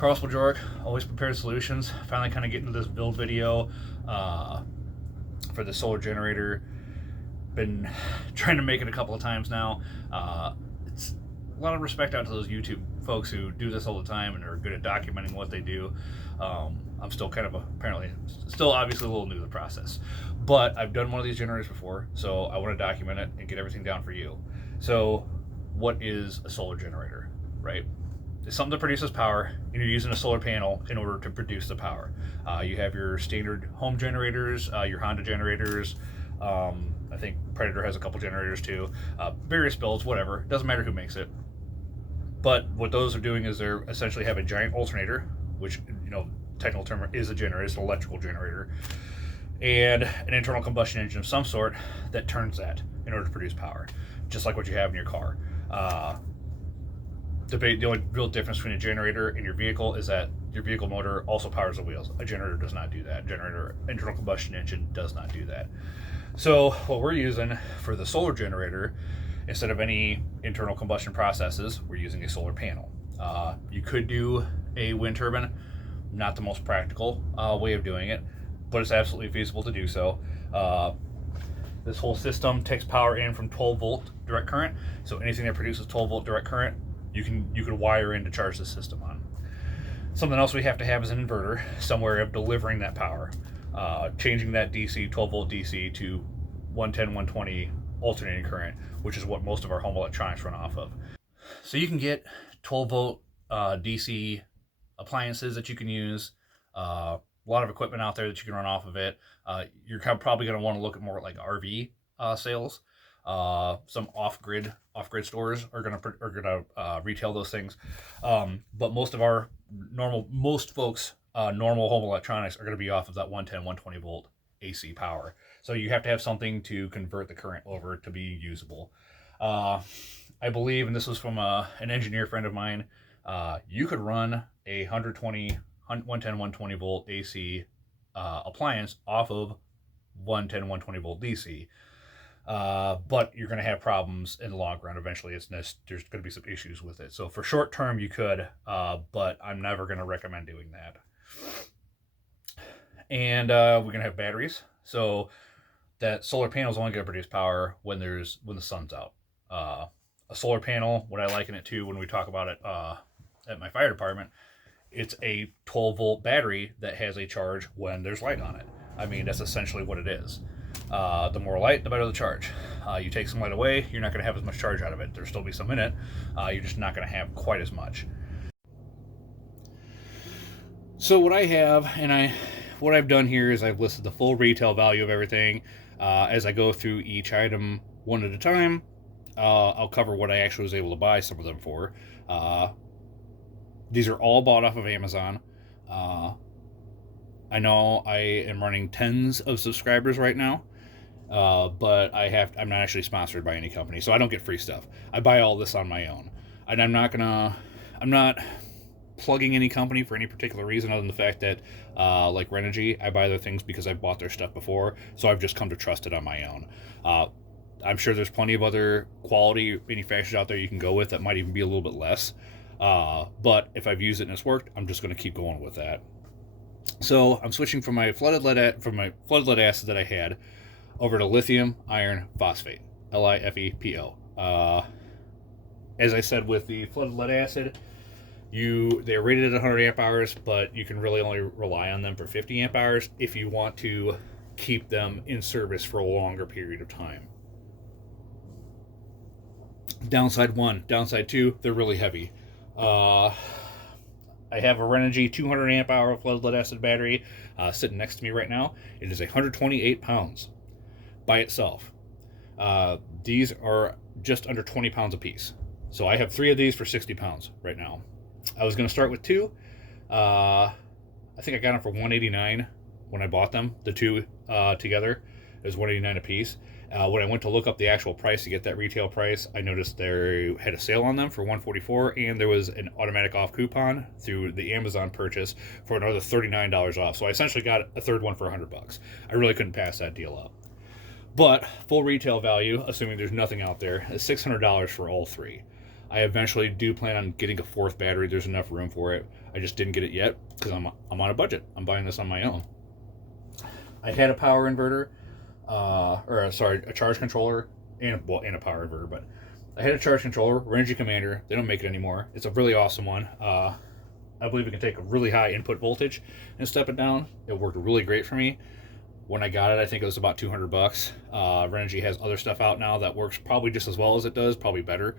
Carlos Bajorek, Always Prepared Solutions. Finally kind of getting to this build video for the solar generator. Been trying to make it a couple of times now. It's a lot of respect out to those YouTube folks who do this all the time and are good at documenting what they do. I'm still kind of obviously a little new to the process, but I've done one of these generators before, so I want to document it and get everything down for you. So what is a solar generator, right? It's something that produces power, and you're using a solar panel in order to produce the power. You have your standard home generators, your Honda generators. I think Predator has a couple generators too. Various builds, whatever. Doesn't matter who makes it. But what those are doing is they're essentially have a giant alternator, which, technical term is a generator. It's an electrical generator, and an internal combustion engine of some sort that turns that in order to produce power, just like what you have in your car. The only real difference between a generator and your vehicle is that your vehicle motor also powers the wheels. A generator does not do that. Internal combustion engine does not do that. So what we're using for the solar generator, instead of any internal combustion processes, we're using a solar panel. You could do a wind turbine, not the most practical way of doing it, but it's absolutely feasible to do so. This whole system takes power in from 12 volt direct current. So anything that produces 12 volt direct current, you can wire in to charge the system on. Something else we have to have is an inverter, somewhere of delivering that power, changing that DC, 12 volt DC to 110, 120 alternating current, which is what most of our home electronics run off of. So you can get 12 volt DC appliances that you can use, a lot of equipment out there that you can run off of it. You're probably going to want to look at more like RV sales. Some off-grid stores are gonna retail those things, but most folks' normal home electronics are going to be off of that 110, 120 volt AC power. So you have to have something to convert the current over to be usable. I believe, and this was from an engineer friend of mine, you could run a 110, 120 volt AC appliance off of 110, 120 volt DC. But you're going to have problems in the long run. Eventually, there's going to be some issues with it. So for short term, you could, but I'm never going to recommend doing that. And we're going to have batteries. So that solar panel is only going to produce power when the sun's out. A solar panel, what I liken it to when we talk about it at my fire department, it's a 12 volt battery that has a charge when there's light on it. I mean, that's essentially what it is. The more light, the better the charge. You take some light away, you're not going to have as much charge out of it. There'll still be some in it. You're just not going to have quite as much. So what I have, what I've done here is I've listed the full retail value of everything. As I go through each item one at a time, I'll cover what I actually was able to buy some of them for. These are all bought off of Amazon. I know I am running tens of subscribers right now, but I'm not actually sponsored by any company, so I don't get free stuff. I buy all this on my own, and I'm not plugging any company for any particular reason other than the fact that, like Renogy, I buy their things because I've bought their stuff before, so I've just come to trust it on my own. I'm sure there's plenty of other quality manufacturers out there you can go with that might even be a little bit less, but if I've used it and it's worked, I'm just going to keep going with that. So I'm switching from my flooded lead acid that I had over to lithium iron phosphate, LiFePO. As I said, with the flooded lead acid, they're rated at 100 amp hours, but you can really only rely on them for 50 amp hours if you want to keep them in service for a longer period of time. Downside 1, downside 2, they're really heavy. I have a Renogy 200 amp hour flooded lead acid battery sitting next to me right now. It is 128 pounds by itself. These are just under 20 pounds a piece. So I have 3 of these for 60 pounds right now. I was going to start with 2. I think I got them for $189 when I bought them. The 2 together is $189 a piece. When I went to look up the actual price to get that retail price, I noticed they had a sale on them for $144, and there was an automatic off coupon through the Amazon purchase for another $39 off. So I essentially got a third one for $100. I really couldn't pass that deal up. But full retail value, assuming there's nothing out there, is $600 for all 3. I eventually do plan on getting a 4th battery. There's enough room for it. I just didn't get it yet because I'm on a budget. I'm buying this on my own. I had a power inverter, a charge controller, and a power inverter, but I had a charge controller, Renogy Commander. They don't make it anymore. It's a really awesome one. I believe it can take a really high input voltage and step it down. It worked really great for me. When I got it, I think it was about $200. Renogy has other stuff out now that works probably just as well as it does, probably better,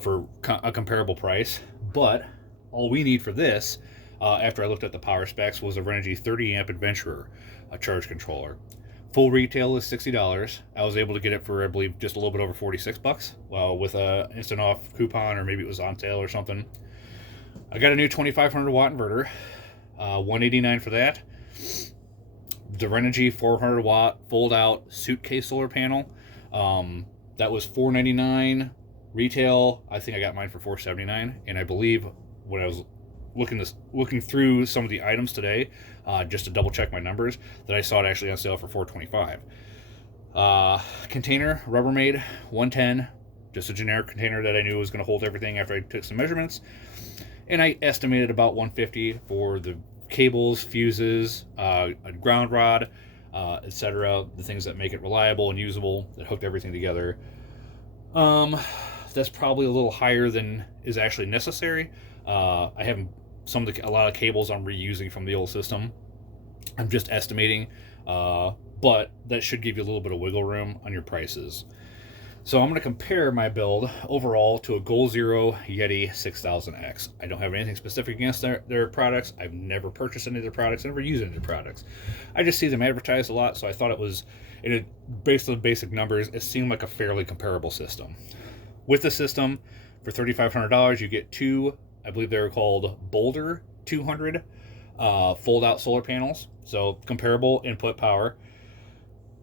for a comparable price. But all we need for this, after I looked at the power specs, was a Renogy 30 amp Adventurer, a charge controller. Full retail is $60. I was able to get it for, I believe, just a little bit over $46. Well, with a instant off coupon, or maybe it was on sale or something. I got a new 2500 watt inverter, $189 for that. The Renogy 400 watt fold out suitcase solar panel, that was $499 retail. I think I got mine for $479, and I believe when I was looking through some of the items today, just to double check my numbers, that I saw it actually on sale for $425. Container, Rubbermaid, $110, just a generic container that I knew was going to hold everything after I took some measurements. And I estimated about $150 for the cables, fuses, a ground rod, etc. The things that make it reliable and usable, that hooked everything together. That's probably a little higher than is actually necessary. I have a lot of cables I'm reusing from the old system. I'm just estimating, but that should give you a little bit of wiggle room on your prices. So I'm going to compare my build overall to a Goal Zero Yeti 6000X. I don't have anything specific against their products. I've never purchased any of their products. I never used any of their products. I just see them advertised a lot, so I thought based on basic numbers, it seemed like a fairly comparable system. With the system, for $3,500, you get two, I believe they're called Boulder 200 fold-out solar panels. So comparable input power.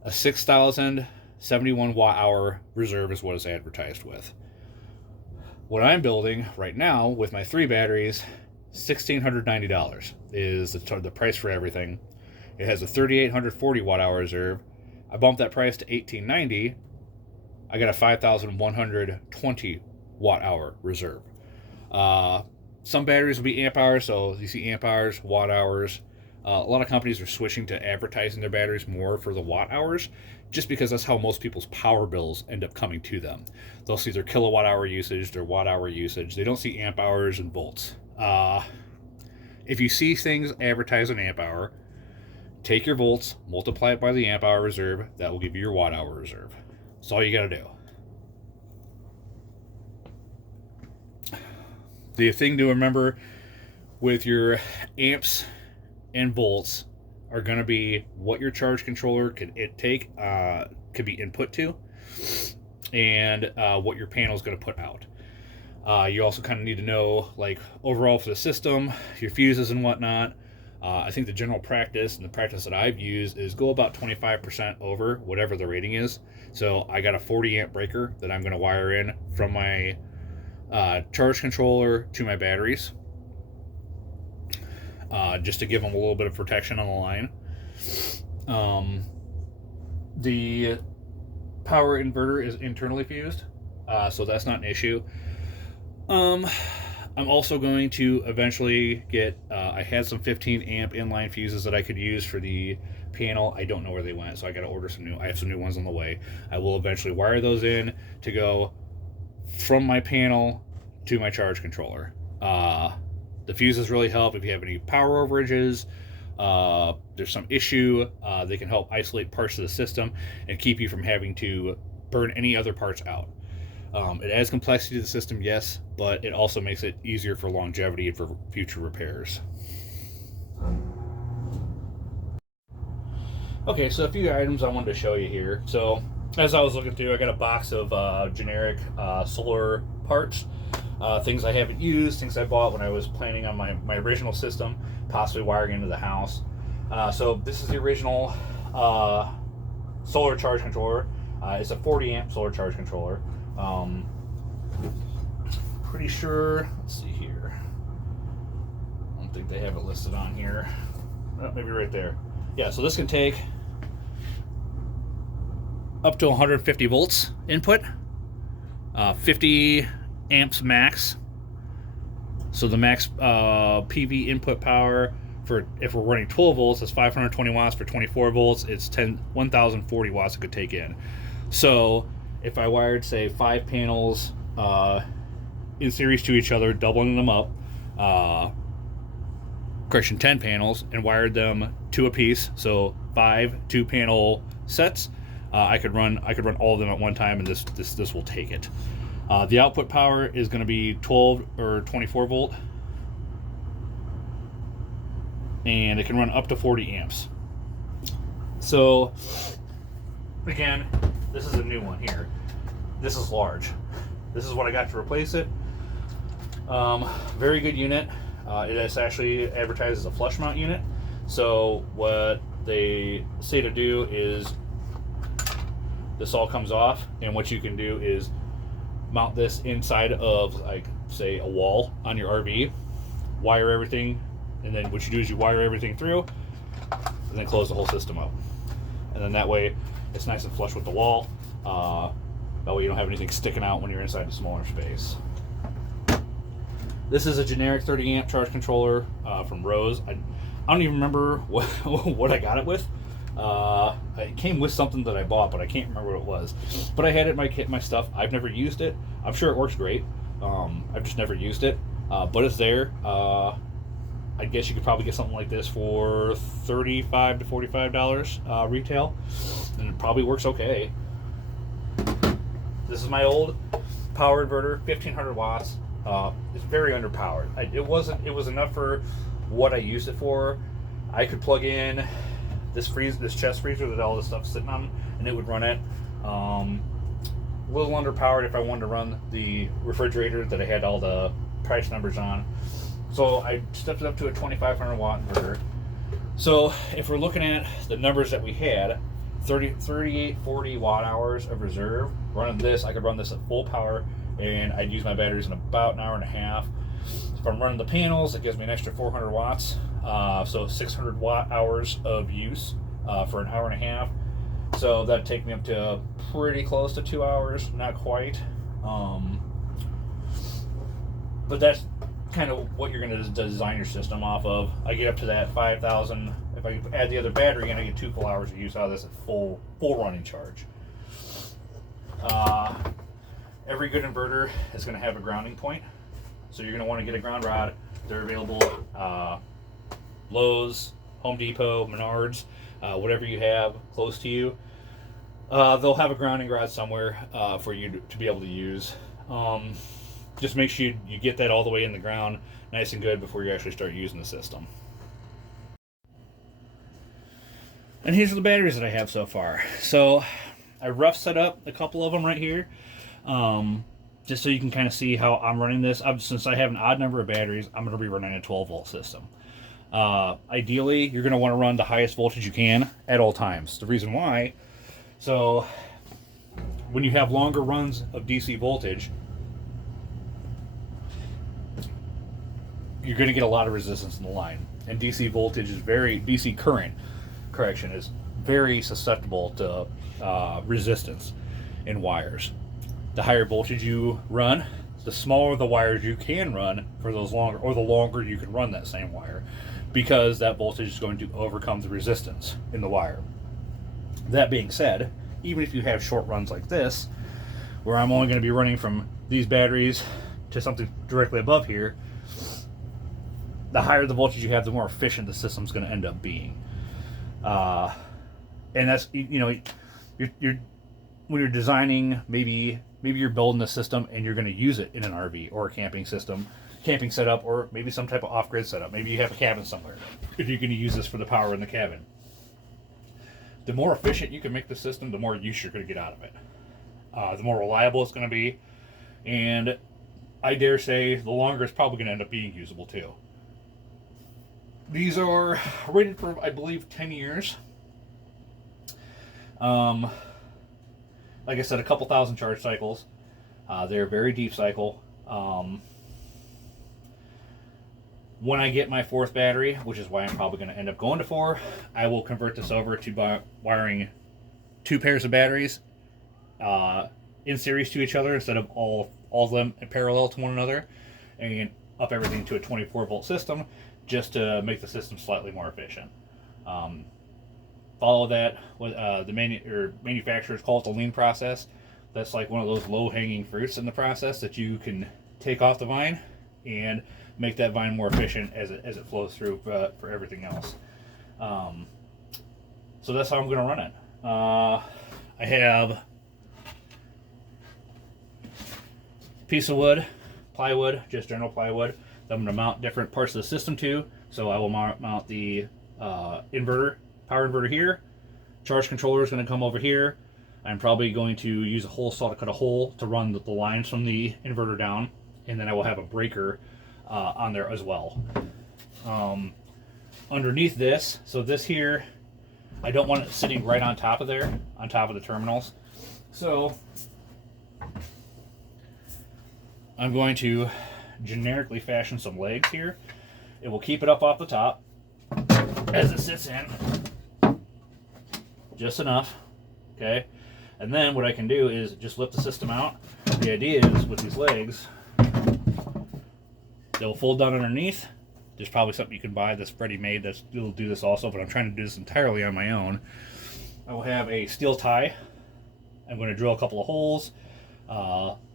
A 6,071 watt-hour reserve is what it's advertised with. What I'm building right now with my 3 batteries, $1,690 is the price for everything. It has a 3,840 watt-hour reserve. I bumped that price to $1,890. I got a 5,120 watt-hour reserve. Some batteries will be amp hours, so you see amp hours, watt hours. A lot of companies are switching to advertising their batteries more for the watt hours, just because that's how most people's power bills end up coming to them. They'll see their kilowatt hour usage, their watt hour usage. They don't see amp hours and volts. If you see things advertised on amp hour, take your volts, multiply it by the amp hour reserve. That will give you your watt hour reserve. That's all you got to do. The thing to remember with your amps and volts are going to be what your charge controller could be input to, and what your panel is going to put out. You also kind of need to know, like, overall for the system, your fuses and whatnot. I think the general practice, and the practice that I've used, is go about 25% over whatever the rating is. So I got a 40 amp breaker that I'm going to wire in from my charge controller to my batteries, just to give them a little bit of protection on the line. The power inverter is internally fused, so that's not an issue. I'm also going to eventually get, I had some 15 amp inline fuses that I could use for the panel. I don't know where they went, so I got to order some new. I have some new ones on the way. I will eventually wire those in to go from my panel to my charge controller. The fuses really help if you have any power overages. There's some issue, they can help isolate parts of the system and keep you from having to burn any other parts out. It adds complexity to the system, yes, but it also makes it easier for longevity and for future repairs. Okay, so a few items I wanted to show you here. So as I was looking through, I got a box of generic solar parts, things I haven't used, things I bought when I was planning on my original system, possibly wiring into the house. So this is the original solar charge controller. It's a 40 amp solar charge controller. Pretty sure, let's see here. I don't think they have it listed on here. Oh, maybe right there. Yeah, so this can take up to 150 volts input, 50 amps max. So the max PV input power for if we're running 12 volts is 520 watts. For 24 volts, it's 1040 watts it could take in. So if I wired, say, 5 panels in series to each other, doubling them up, 10 panels, and wired them 2 apiece, so 5 2-panel sets, I could run all of them at one time, and this will take it. The output power is going to be 12 or 24 volt, and it can run up to 40 amps. So again, this is a new one here. This is large. This is what I got to replace it. Very good unit. It is actually advertised as a flush mount unit. So what they say to do is this all comes off, and what you can do is mount this inside of, like, say, a wall on your RV, wire everything, and then what you do is you wire everything through, and then close the whole system up. And then that way it's nice and flush with the wall. That way you don't have anything sticking out when you're inside a smaller space. This is a generic 30 amp charge controller from Rose. I don't even remember what I got it with. It came with something that I bought, but I can't remember what it was. But I had it in my kit, my stuff. I've never used it. I'm sure it works great. I've just never used it. But it's there. I guess you could probably get something like this for $35 to $45 retail, and it probably works okay. This is my old power inverter, 1500 watts. It's very underpowered. It was enough for what I used it for. I could plug in this chest freezer that all this stuff's sitting on, and it would run it. A little underpowered if I wanted to run the refrigerator that I had all the price numbers on. So I stepped it up to a 2500 watt inverter. So if we're looking at the numbers that we had, 3840 watt hours of reserve. Running this, I could run this at full power, and I'd use my batteries in about an hour and a half. If I'm running the panels, it gives me an extra 400 watts, so 600 watt hours of use for an hour and a half. So that'd take me up to pretty close to 2 hours, not quite. But that's kind of what you're going to design your system off of. I get up to that 5,000. If I add the other battery in, I get 2 full hours of use out of this at full running charge. Every good inverter is going to have a grounding point, so you're going to want to get a ground rod. They're available Lowe's, Home Depot, Menards, whatever you have close to you. They'll have a grounding rod somewhere for you to be able to use. Just make sure you get that all the way in the ground nice and good before you actually start using the system. And here's the batteries that I have so far. So I rough set up a couple of them right here, just so you can kind of see how I'm running this. Since I have an odd number of batteries, I'm going to be running a 12 volt system. Ideally, you're going to want to run the highest voltage you can at all times. The reason why, so when you have longer runs of DC voltage, you're going to get a lot of resistance in the line. And DC voltage is DC current, is very susceptible to resistance in wires. The higher voltage you run, the smaller the wires you can run for those longer, or the longer you can run that same wire, because that voltage is going to overcome the resistance in the wire. That being said, even if you have short runs like this, where I'm only going to be running from these batteries to something directly above here, the higher the voltage you have, the more efficient the system's going to end up being. And that's, you're when you're designing, maybe you're building a system and you're going to use it in an RV or a camping setup, or maybe some type of off-grid setup. Maybe you have a cabin somewhere if you're going to use this for the power in the cabin. The more efficient you can make the system, the more use you're going to get out of it. The more reliable it's going to be, and I dare say the longer it's probably going to end up being usable too. These are rated for, I believe, 10 years. Like I said, a couple thousand charge cycles. They're very deep cycle. When I get my 4th battery, which is why I'm probably going to end up going to 4, I will convert this over to wiring 2 pairs of batteries in series to each other instead of all of them in parallel to one another, and up everything to a 24-volt system just to make the system slightly more efficient. Follow that with the manufacturers call it the lean process. That's like one of those low-hanging fruits in the process that you can take off the vine and make that vine more efficient as it flows through for everything else. So that's how I'm going to run it. I have a piece of wood, plywood, just general plywood, that I'm going to mount different parts of the system to. So I will mount the power inverter here. Charge controller is going to come over here. I'm probably going to use a hole saw to cut a hole to run the lines from the inverter down, and then I will have a breaker on there as well. Underneath this, so this here, I don't want it sitting right on top of there, on top of the terminals. So I'm going to generically fashion some legs here. It will keep it up off the top as it sits in, just enough, okay? And then what I can do is just lift the system out. The idea is with these legs, they'll fold down underneath. There's probably something you can buy that's ready-made that'll do this also, but I'm trying to do this entirely on my own. I will have a steel tie. I'm going to drill a couple of holes.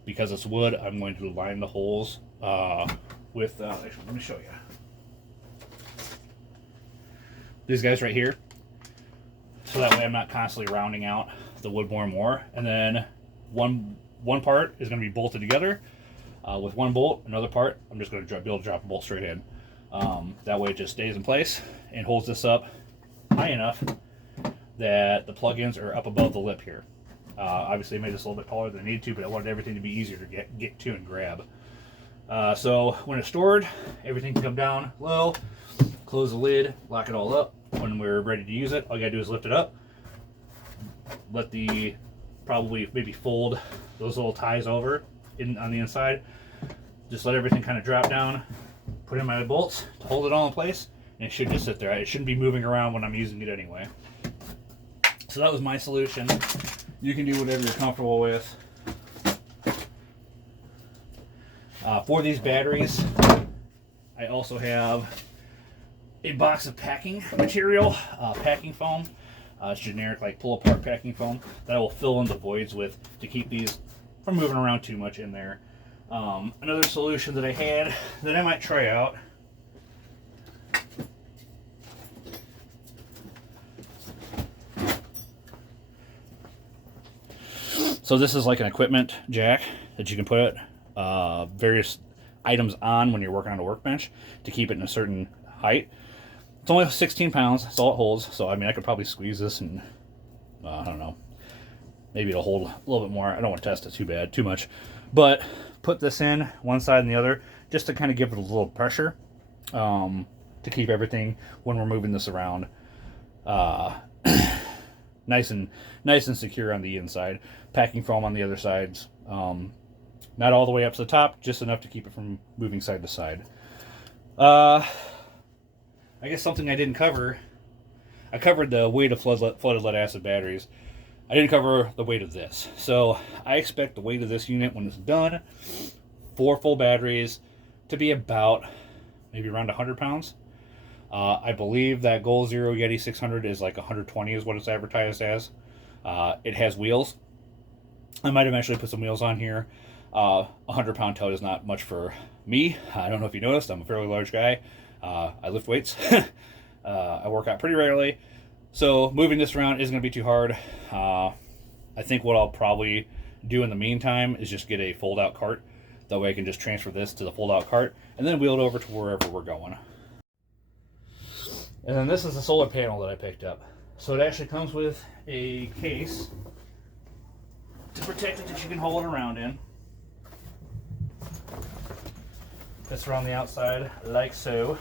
Because it's wood, I'm going to line the holes with, actually, let me show you. These guys right here. So that way I'm not constantly rounding out the wood more and more. And then one part is going to be bolted together with one bolt. Another part, I'm just going to be able to drop a bolt straight in. That way it just stays in place and holds this up high enough that the plugins are up above the lip here. Obviously I made this a little bit taller than I needed to, but I wanted everything to be easier to get to and grab. So when it's stored, everything can come down low, close the lid, lock it all up. When we're ready to use it, all you gotta do is lift it up, let probably maybe fold those little ties over on the inside, just let everything kind of drop down, put in my bolts to hold it all in place, and it should just sit there. It shouldn't be moving around when I'm using it anyway. So that was my solution. You can do whatever you're comfortable with. For these batteries, I also have a box of packing material, packing foam. It's generic, like pull-apart packing foam that I will fill in the voids with to keep these from moving around too much in there. Another solution that I had that I might try out. So this is like an equipment jack that you can put various items on when you're working on a workbench to keep it in a certain height. It's only 16 pounds, that's all it holds. So I mean, I could probably squeeze this and I don't know, maybe it'll hold a little bit more. I don't want to test it too much, but put this in one side and the other just to kind of give it a little pressure to keep everything when we're moving this around nice and secure on the inside. Packing foam on the other sides, not all the way up to the top, just enough to keep it from moving side to side. I guess something I didn't cover, I covered the weight of flooded lead acid batteries. I didn't cover the weight of this. So I expect the weight of this unit when it's done, 4 full batteries, to be about maybe around 100 pounds. I believe that Goal Zero Yeti 600 is like 120 is what it's advertised as. It has wheels. I might eventually put some wheels on here. 100-pound tote is not much for me. I don't know if you noticed, I'm a fairly large guy. I lift weights. I work out pretty regularly. So moving this around isn't going to be too hard. I think what I'll probably do in the meantime is just get a fold-out cart. That way I can just transfer this to the fold-out cart and then wheel it over to wherever we're going. And then this is the solar panel that I picked up. So it actually comes with a case to protect it that you can hold it around in. Fits around the outside like so.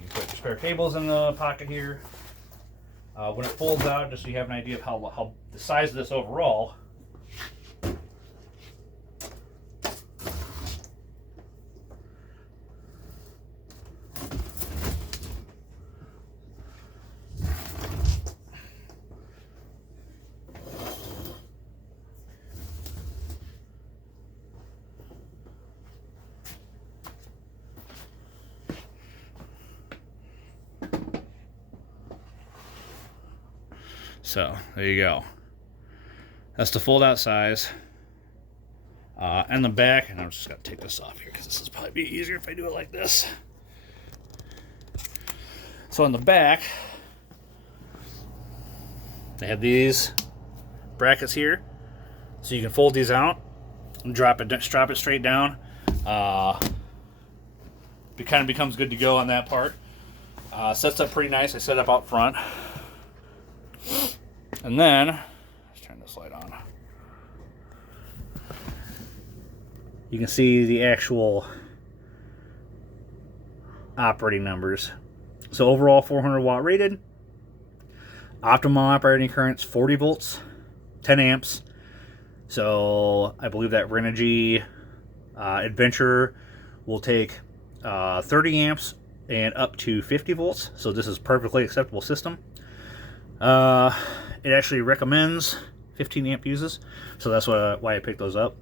You put your spare cables in the pocket here. When it folds out, just so you have an idea of how the size of this overall, So there you go. That's the fold out size. And the back, and I'm just going to take this off here because this is probably be easier if I do it like this. So on the back, they have these brackets here, so you can fold these out and drop it straight down. It kind of becomes good to go on that part. Sets up pretty nice. I set up out front, and then let's turn this light on. You can see the actual operating numbers. So overall 400 watt rated. Optimal operating current's 40 volts, 10 amps. So I believe that Renogy Adventure will take 30 amps and up to 50 volts. So this is perfectly acceptable system. It actually recommends 15 amp uses. So that's why I picked those up.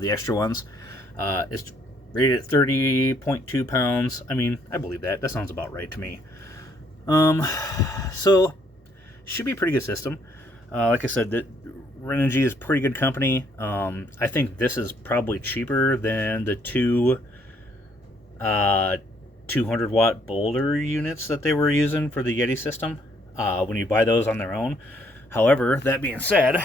The extra ones. It's rated at 30.2 pounds. I mean, I believe that. That sounds about right to me. So, should be a pretty good system. Like I said, Renogy is a pretty good company. I think this is probably cheaper than the two 200 watt Boulder units that they were using for the Yeti system when you buy those on their own. However, that being said,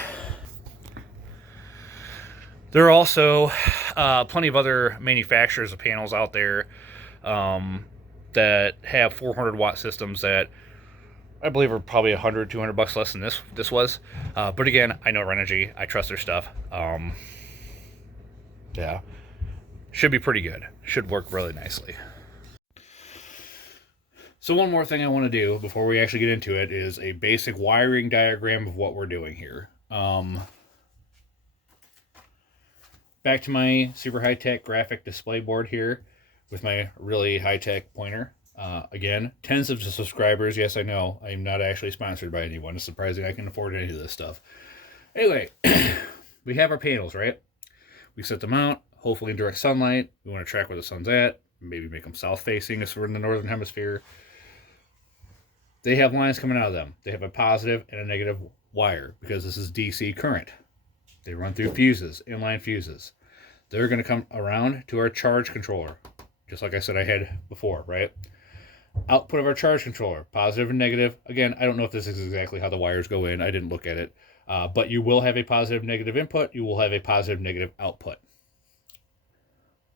there are also plenty of other manufacturers of panels out there that have 400 watt systems that I believe are probably $100, $200 less than this was. But again, I know Renogy. I trust their stuff. Yeah, should be pretty good. Should work really nicely. So one more thing I want to do before we actually get into it is a basic wiring diagram of what we're doing here. Back to my super high-tech graphic display board here with my really high-tech pointer. Again, tens of subscribers. Yes, I know. I'm not actually sponsored by anyone. It's surprising I can afford any of this stuff. Anyway, we have our panels, right? We set them out, hopefully in direct sunlight. We want to track where the sun's at. Maybe make them south-facing if we're in the northern hemisphere. They have lines coming out of them. They have a positive and a negative wire because this is DC current. They run through fuses, inline fuses. They're going to come around to our charge controller, just like I said I had before, right? Output of our charge controller, positive and negative. Again, I don't know if this is exactly how the wires go in. I didn't look at it. But you will have a positive, negative input. You will have a positive, negative output.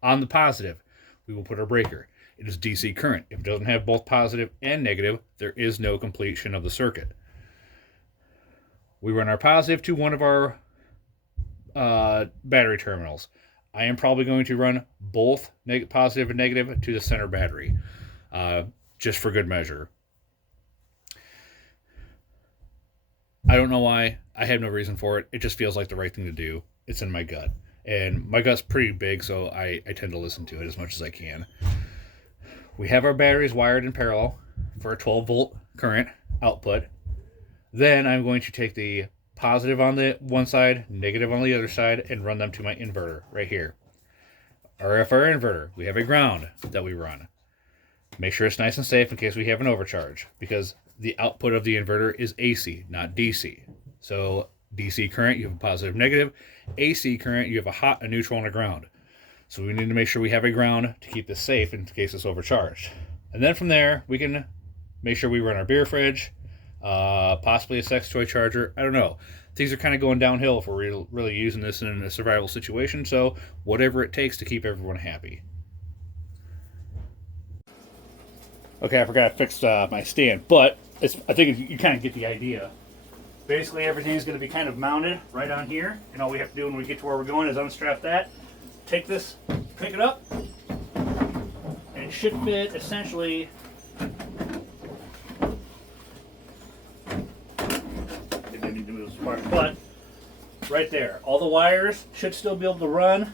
On the positive, we will put our breaker. It is DC current. If it doesn't have both positive and negative, there is no completion of the circuit. We run our positive to one of our battery terminals. I am probably going to run both positive and negative to the center battery, just for good measure. I don't know why. I have no reason for it. It just feels like the right thing to do. It's in my gut. And my gut's pretty big, so I tend to listen to it as much as I can. We have our batteries wired in parallel for a 12 volt current output. Then I'm going to take the positive on the one side, negative on the other side, and run them to my inverter right here. Or if our inverter, we have a ground that we run. Make sure it's nice and safe in case we have an overcharge, because the output of the inverter is AC, not DC. So DC current, you have a positive, negative. AC current, you have a hot, a neutral, and a ground. So we need to make sure we have a ground to keep this safe in case it's overcharged. And then from there, we can make sure we run our beer fridge, possibly a sex toy charger. I don't know. Things are kind of going downhill if we're really using this in a survival situation. So whatever it takes to keep everyone happy. Okay, I forgot to fix my stand, but I think you kind of get the idea. Basically, everything's going to be kind of mounted right on here, and all we have to do when we get to where we're going is unstrap that, take this, pick it up, and it should fit essentially. I need to move this part, but right there, all the wires should still be able to run.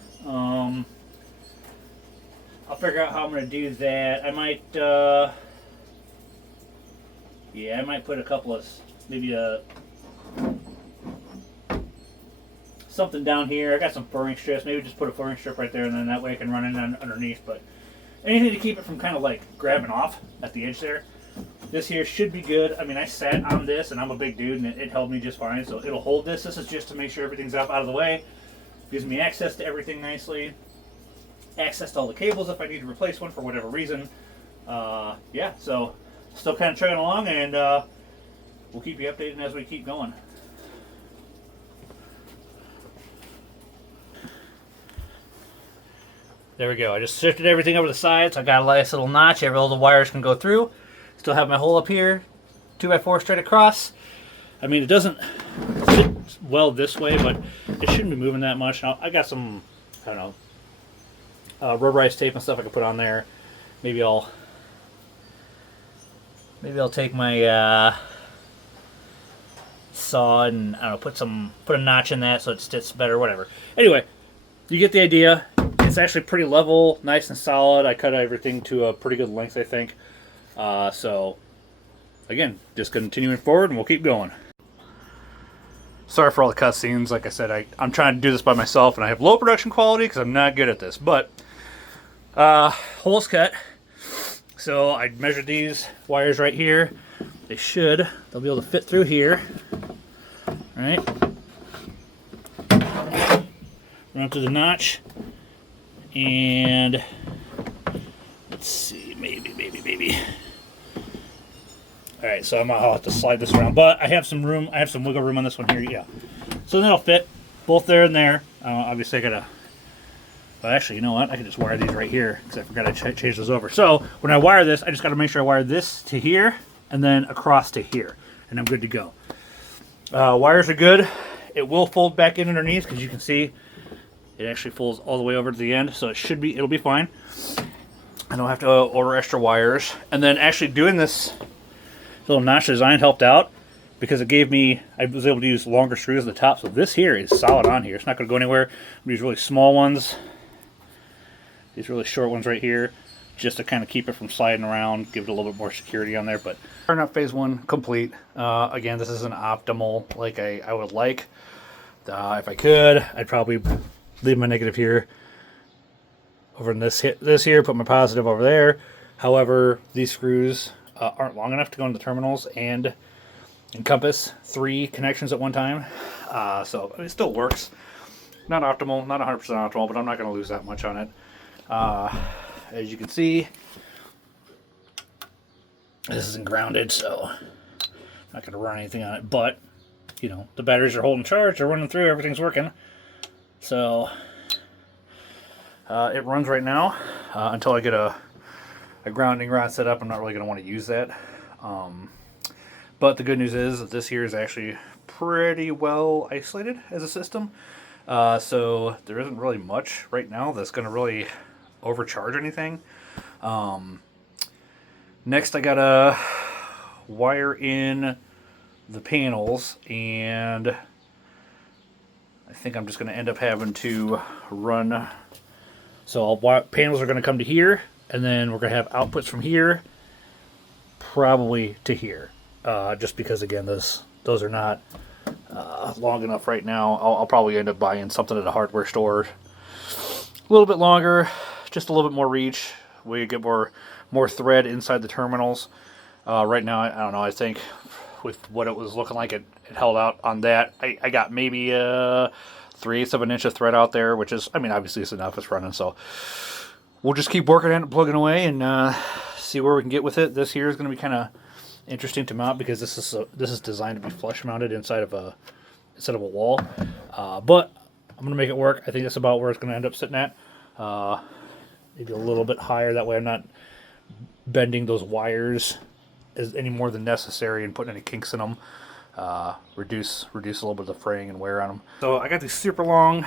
I'll figure out how I'm going to do that. I might, I might put a couple of, maybe something down here. I got some furring strips. Maybe just put a furring strip right there, and then that way I can run in underneath. But anything to keep it from kind of like grabbing off at the edge there. This here should be good. I mean, I sat on this, and I'm a big dude, and it held me just fine, so it'll hold this. This is just to make sure everything's up out of the way. Gives me access to everything nicely. Access to all the cables if I need to replace one for whatever reason. Yeah, so still kind of chugging along, and we'll keep you updated as we keep going. There we go. I just shifted everything over the sides. I got a nice little notch. All the wires can go through. Still have my hole up here. 2x4 straight across. I mean, it doesn't fit well this way, but it shouldn't be moving that much. Now, I got some, I don't know, rubberized tape and stuff I can put on there. Maybe I'll take my saw and I don't know, put a notch in that so it sits better, whatever. Anyway, you get the idea. It's actually pretty level, nice and solid. I cut everything to a pretty good length, I think. So, again, just continuing forward, and we'll keep going. Sorry for all the cutscenes. Like I said, I'm trying to do this by myself, and I have low production quality because I'm not good at this. But, holes cut. So, I measured these wires right here. They'll be able to fit through here. All right. Run up to the notch. And let's see, maybe. All right, so I'll have to slide this around, but I have some room. I have some wiggle room on this one here. Yeah, so that'll fit both there and there. Obviously, I gotta. Well, actually, you know what? I can just wire these right here because I forgot to change those over. So when I wire this, I just got to make sure I wire this to here and then across to here, and I'm good to go. Wires are good. It will fold back in underneath because you can see. It actually folds all the way over to the end, so it'll be fine. I don't have to order extra wires. And then actually doing this little notch design helped out because I was able to use longer screws at the top. So this here is solid on here. It's not going to go anywhere. These really small ones, these really short ones right here, just to kind of keep it from sliding around, give it a little bit more security on there. But turn up phase one complete. Again, this isn't optimal like I would like. If I could, I'd probably leave my negative here over in this here, put my positive over there. However, these screws aren't long enough to go into the terminals and encompass 3 connections at one time. So it still works. Not optimal, not 100% optimal, but I'm not going to lose that much on it. As you can see, this isn't grounded, so I'm not going to run anything on it. But, you know, the batteries are holding charge, they're running through, everything's working. So it runs right now until I get a grounding rod set up. I'm not really going to want to use that. But the good news is that this here is actually pretty well isolated as a system. So there isn't really much right now that's going to really overcharge anything. Next I got to wire in the panels, and I think I'm just going to end up having to run. So panels are going to come to here, and then we're going to have outputs from here, probably to here. Just because, again, those are not long enough right now. I'll probably end up buying something at a hardware store. A little bit longer, just a little bit more reach. We get more thread inside the terminals. Right now, I don't know, I think with what it was looking like, it held out on that. I got maybe 3/8 of an inch of thread out there, which is, I mean, obviously it's enough, it's running, so we'll just keep working at it, plugging away, and see where we can get with it. This here is going to be kind of interesting to mount because this is designed to be flush mounted inside of a wall, but I'm going to make it work. I think that's about where it's going to end up sitting at. Maybe a little bit higher, that way I'm not bending those wires any more than necessary and putting any kinks in them. Reduce a little bit of the fraying and wear on them. So I got these super long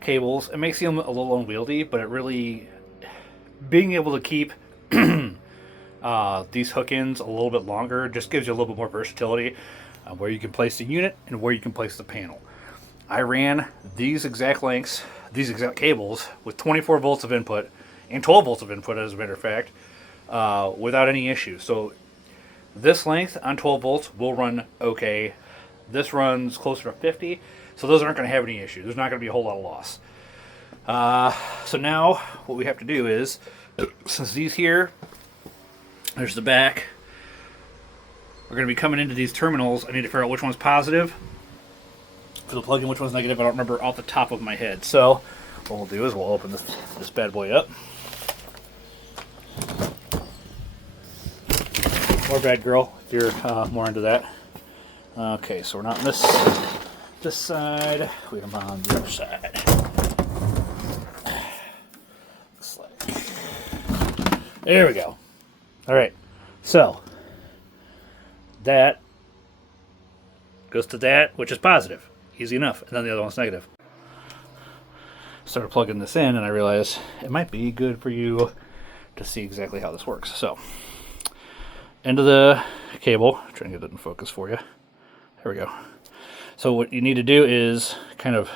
cables. It makes them a little unwieldy, but it really, being able to keep these hook-ins a little bit longer just gives you a little bit more versatility where you can place the unit and where you can place the panel. I ran these exact lengths, these exact cables with 24 volts of input and 12 volts of input, as a matter of fact, without any issues. So this length on 12 volts will run okay. This runs closer to 50, so those aren't going to have any issues. There's not going to be a whole lot of loss. So now what we have to do is, since these here There's the back. We're going to be coming into these terminals. I need to figure out which one's positive for the plug-in, which one's negative. I don't remember off the top of my head. So what we'll do is we'll open this bad boy up. Or bad girl, if you're more into that. Okay, so we're not on this side. We are on the other side. Looks like. There we go. All right, so that goes to that, which is positive. Easy enough. And then the other one's negative. Started plugging this in, and I realized it might be good for you to see exactly how this works. So, end of the cable. I'm trying to get it in focus for you. There we go. So what you need to do is kind of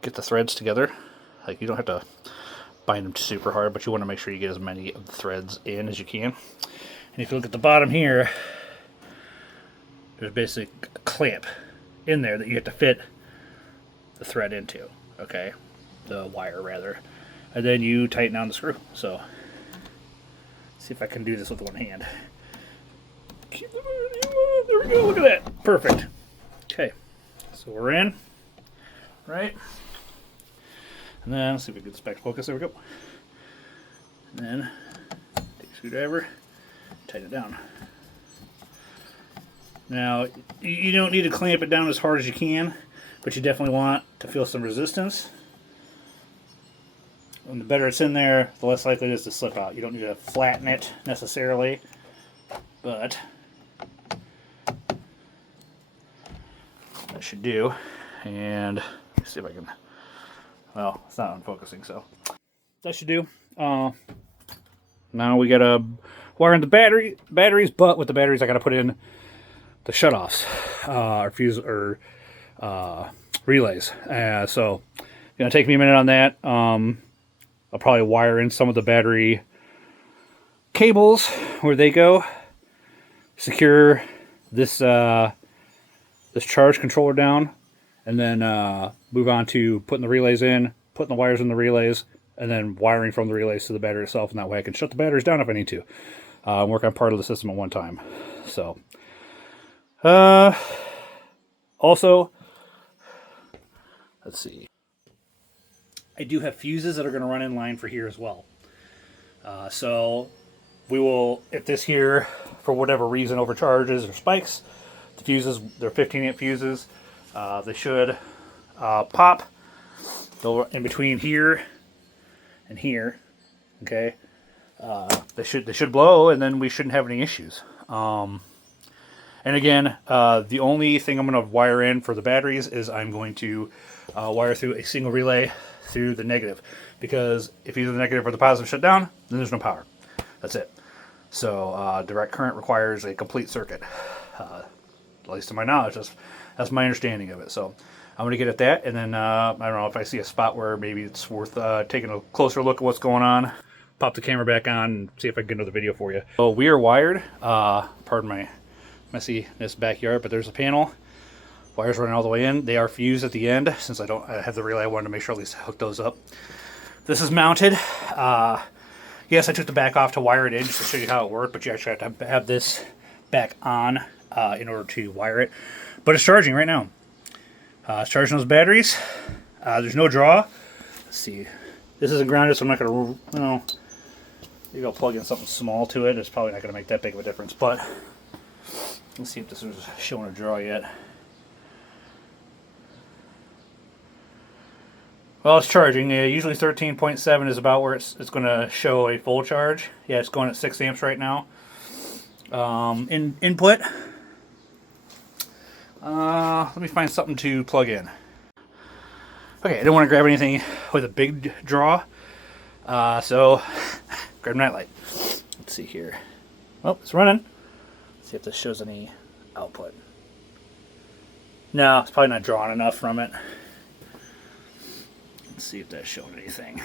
get the threads together. Like, you don't have to bind them super hard, but you want to make sure you get as many of the threads in as you can. And if you look at the bottom here, there's basically a clamp in there that you have to fit the thread into, okay? The wire, rather. And then you tighten down the screw. So, see if I can do this with one hand. Keep the there we go, look at that. Perfect. Okay, so we're in, right? And then, let's see if we can get this back to focus. There we go. And then, take a screwdriver, tighten it down. Now, you don't need to clamp it down as hard as you can, but you definitely want to feel some resistance. And the better it's in there, the less likely it is to slip out. You don't need to flatten it necessarily, but that should do. And let's see if I can, well, it's not unfocusing, so that should do. Now we gotta wire in the batteries, but with the batteries I gotta put in the shutoffs, or fuse, or relays. So it's gonna take me a minute on that. I'll probably wire in some of the battery cables where they go. Secure this this charge controller down, and then move on to putting the relays in, putting the wires in the relays, and then wiring from the relays to the battery itself. And that way I can shut the batteries down if I need to. Work on part of the system at one time. So, also, let's see. I do have fuses that are going to run in line for here as well. So we will, if this here, for whatever reason, overcharges or spikes, the fuses, they're 15 amp fuses. They should pop. They'll in between here and here. Okay. They should blow, and then we shouldn't have any issues. And again, the only thing I'm going to wire in for the batteries is I'm going to wire through a single relay through the negative, because if either the negative or the positive shut down, then there's no power. That's it. So direct current requires a complete circuit, at least to my knowledge. That's my understanding of it. So I'm going to get at that, and then I don't know if I see a spot where maybe it's worth taking a closer look at what's going on. Pop the camera back on and see if I can get another video for you. So we are wired. Pardon my messiness backyard, but there's a panel. Wires running all the way in. They are fused at the end. Since I have the relay, I wanted to make sure at least I hook those up. This is mounted. Yes, I took the back off to wire it in just to show you how it worked, but you actually have to have this back on in order to wire it. But it's charging right now. It's charging those batteries. There's no draw. Let's see. This isn't grounded, so I'm not going to, well, maybe I'll plug in something small to it. It's probably not going to make that big of a difference, but let's see if this is showing a draw yet. Well, it's charging. Usually 13.7 is about where it's going to show a full charge. Yeah, it's going at 6 amps right now. Input. Let me find something to plug in. Okay, I didn't want to grab anything with a big draw. So, grab a nightlight. Let's see here. Oh, it's running. Let's see if this shows any output. No, it's probably not drawing enough from it. Let's see if that's showing anything.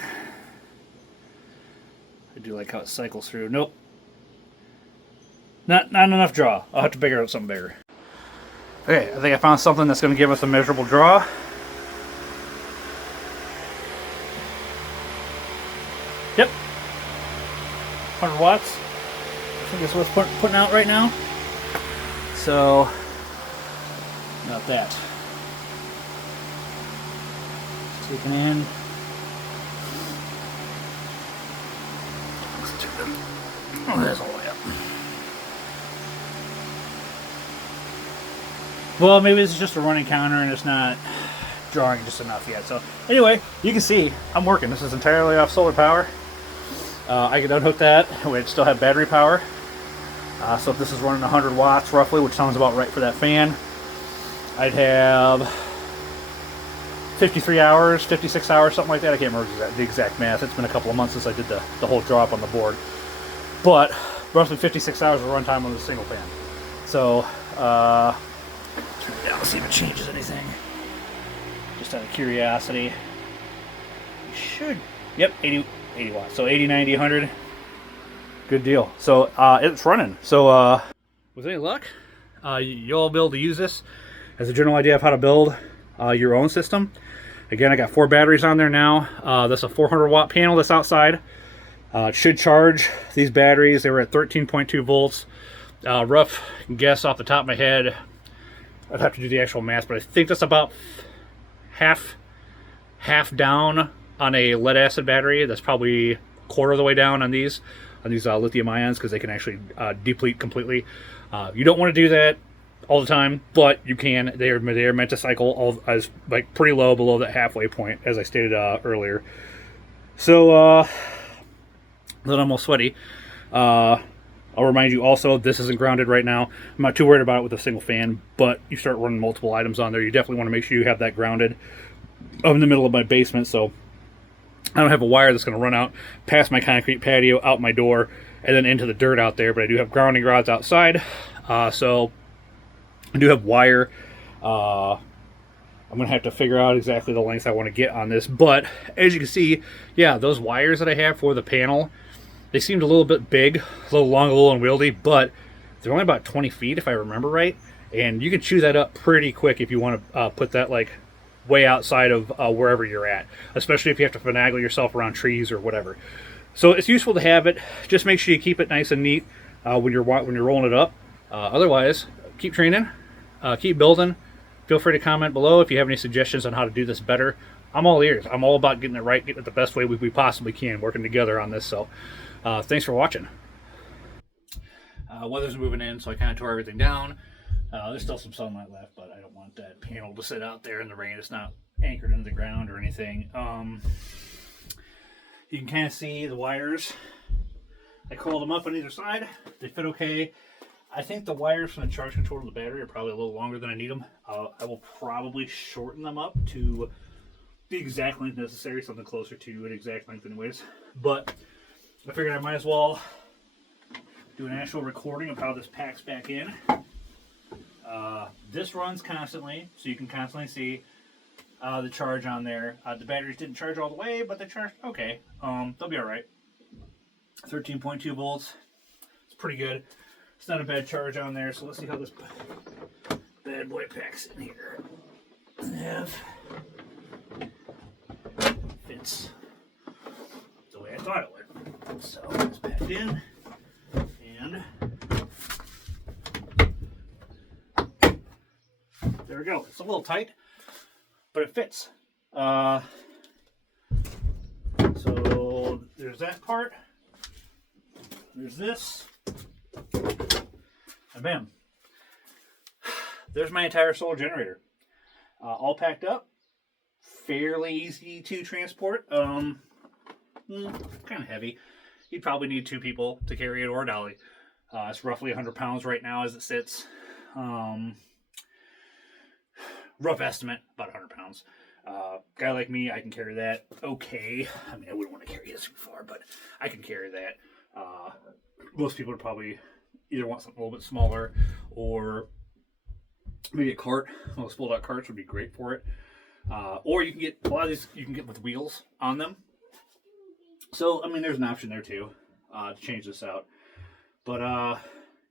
I do like how it cycles through. Nope. Not enough draw. I'll have to figure out something bigger. Okay, I think I found something that's going to give us a measurable draw. Yep. 100 watts. think it's what's putting out right now. So, not that. Taking in. Oh, that's all the way up. Well, maybe it's just a running counter and it's not drawing just enough yet. So anyway, you can see I'm working. This is entirely off solar power. I can unhook that. We still have battery power. So if this is running 100 watts roughly, which sounds about right for that fan, I'd have 53 hours, 56 hours, something like that. I can't remember the exact math. It's been a couple of months since I did the whole draw up on the board. But roughly 56 hours of runtime on the single fan. So, turn it down, see if it changes anything. Just out of curiosity. You should, yep, 80 watts. So 80, 90, 100. Good deal. So it's running. So with any luck, you'll be able to use this as a general idea of how to build your own system. Again, I got 4 batteries on there now. That's a 400 watt panel that's outside. It should charge these batteries. They were at 13.2 volts. Rough guess off the top of my head, I'd have to do the actual math, but I think that's about half down on a lead acid battery. That's probably a quarter of the way down on these lithium ions, because they can actually deplete completely. You don't want to do that all the time, but you can. They are meant to cycle as like pretty low below that halfway point, as I stated earlier. So then I'm all sweaty. I'll remind you also, this isn't grounded right now. I'm not too worried about it with a single fan, but you start running multiple items on there, you definitely want to make sure you have that grounded. I'm in the middle of my basement, so I don't have a wire that's going to run out past my concrete patio, out my door, and then into the dirt out there, but I do have grounding rods outside. So I do have wire. I'm going to have to figure out exactly the length I want to get on this, but as you can see, yeah, those wires that I have for the panel, they seemed a little bit big, a little long, a little unwieldy, but they're only about 20 feet if I remember right, and you can chew that up pretty quick if you want to put that like way outside of wherever you're at, especially if you have to finagle yourself around trees or whatever. So it's useful to have it. Just make sure you keep it nice and neat when you're rolling it up. Otherwise, keep training, keep building. Feel free to comment below if you have any suggestions on how to do this better. I'm all ears. I'm all about getting it right, getting it the best way we possibly can, working together on this. So thanks for watching. Weather's moving in, so I kind of tore everything down. There's still some sunlight left, but I don't want that panel to sit out there in the rain. It's not anchored into the ground or anything. You can kind of see the wires. I coiled them up on either side. They fit okay. I think the wires from the charge controller to the battery are probably a little longer than I need them. I will probably shorten them up to the exact length necessary, something closer to an exact length anyways. But I figured I might as well do an actual recording of how this packs back in. This runs constantly, so you can constantly see the charge on there. The batteries didn't charge all the way, but they charged okay. They'll be all right. 13.2 volts. It's pretty good. It's not a bad charge on there, so let's see how this bad boy packs in here. Fits the way I thought it would. So it's packed in, and there we go. It's a little tight, but it fits. So there's that part. There's this. And bam. There's my entire solar generator. All packed up. Fairly easy to transport. Kind of heavy. You'd probably need 2 people to carry it, or a dolly. It's roughly 100 pounds right now as it sits. Rough estimate, about 100 pounds. Guy like me, I can carry that okay. I mean, I wouldn't want to carry this too far, but I can carry that. Most people would probably either want something a little bit smaller, or maybe a cart. One of those fold-out carts would be great for it. Or you can get a lot of these. You can get with wheels on them. So I mean, there's an option there too to change this out. But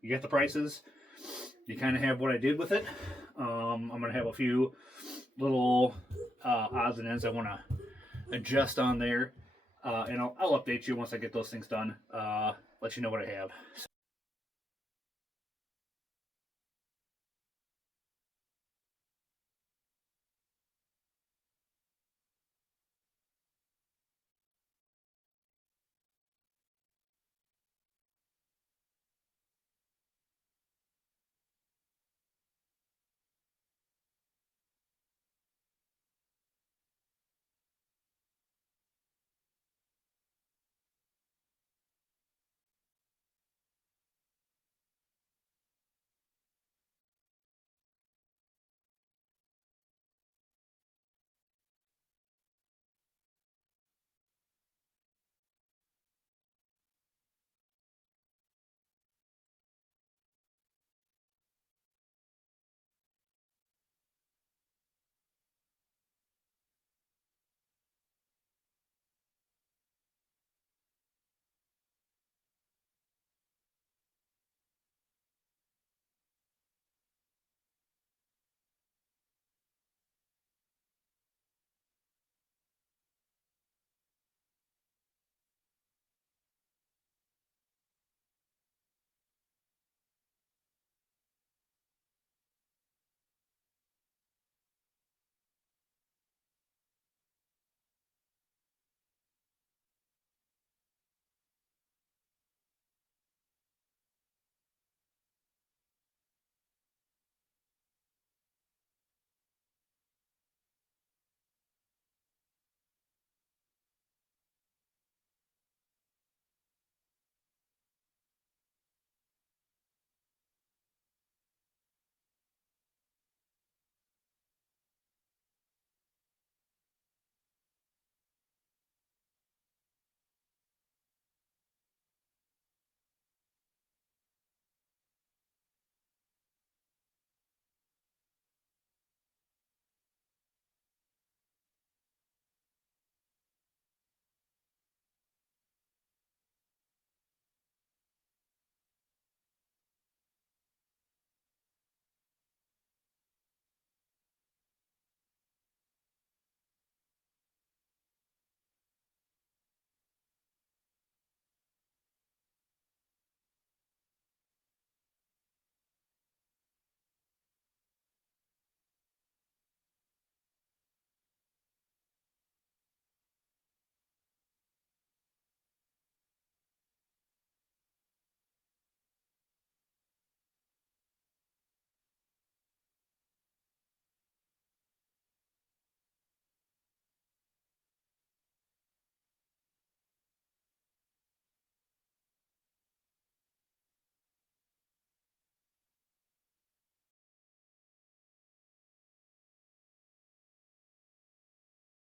you get the prices. You kind of have what I did with it. I'm gonna have a few little odds and ends I want to adjust on there, and I'll update you once I get those things done. Let you know what I have.